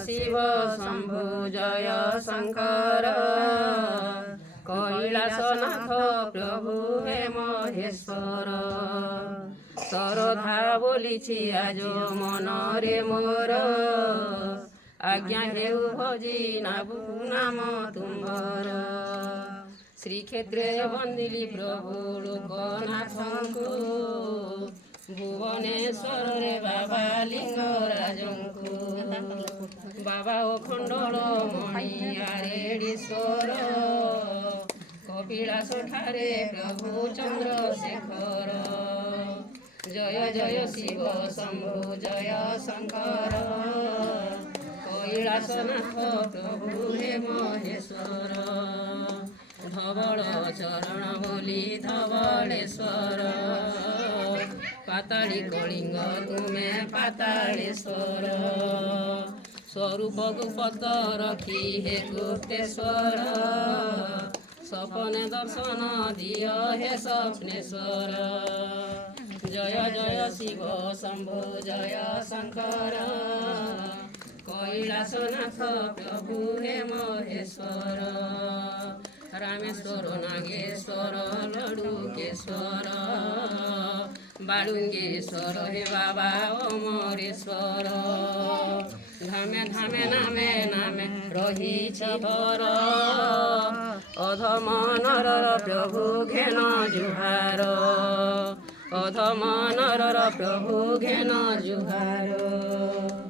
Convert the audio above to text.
शिव शंभु जय शंकर कैलासनाथ प्रभु हे महेश्वर श्रद्धा बोलिछि आज मनरे मोर आज्ञा हेउ भजी नाबु नाम तुम्भर श्रीक्षेत्रे बंदिली प्रभु लोकनाथंकु भुवनेश्वर रे बाबा लिंगराजंकु बाबा अखंडल मणि आरेडीश्वर कपिलास ठारे प्रभु चंद्रशेखर जय जय शिव शंभु जय शंकर कैलासनाथ प्रभु हे महेश्वर धवल चरण बोली धवलेश्वर पाताली कलिंग तुमे पातालेश्वर स्वरूप गुप्त रखी हे गुप्तेश्वर सपने दर्शन दिय हे स्वप्नेश्वर जय जय शिव शंभु जय शंकर कैलासनाथ प्रभु हे महेश्वर रामेश्वर नागेश्वर लडुकेश्वर बालुंगेश्वर हे बाबा अमरेश्वर धामे धामे नामे नामे रहिछि घर अधम नरर प्रभु घेन जुहार अधम नरर प्रभु घेन जुहार।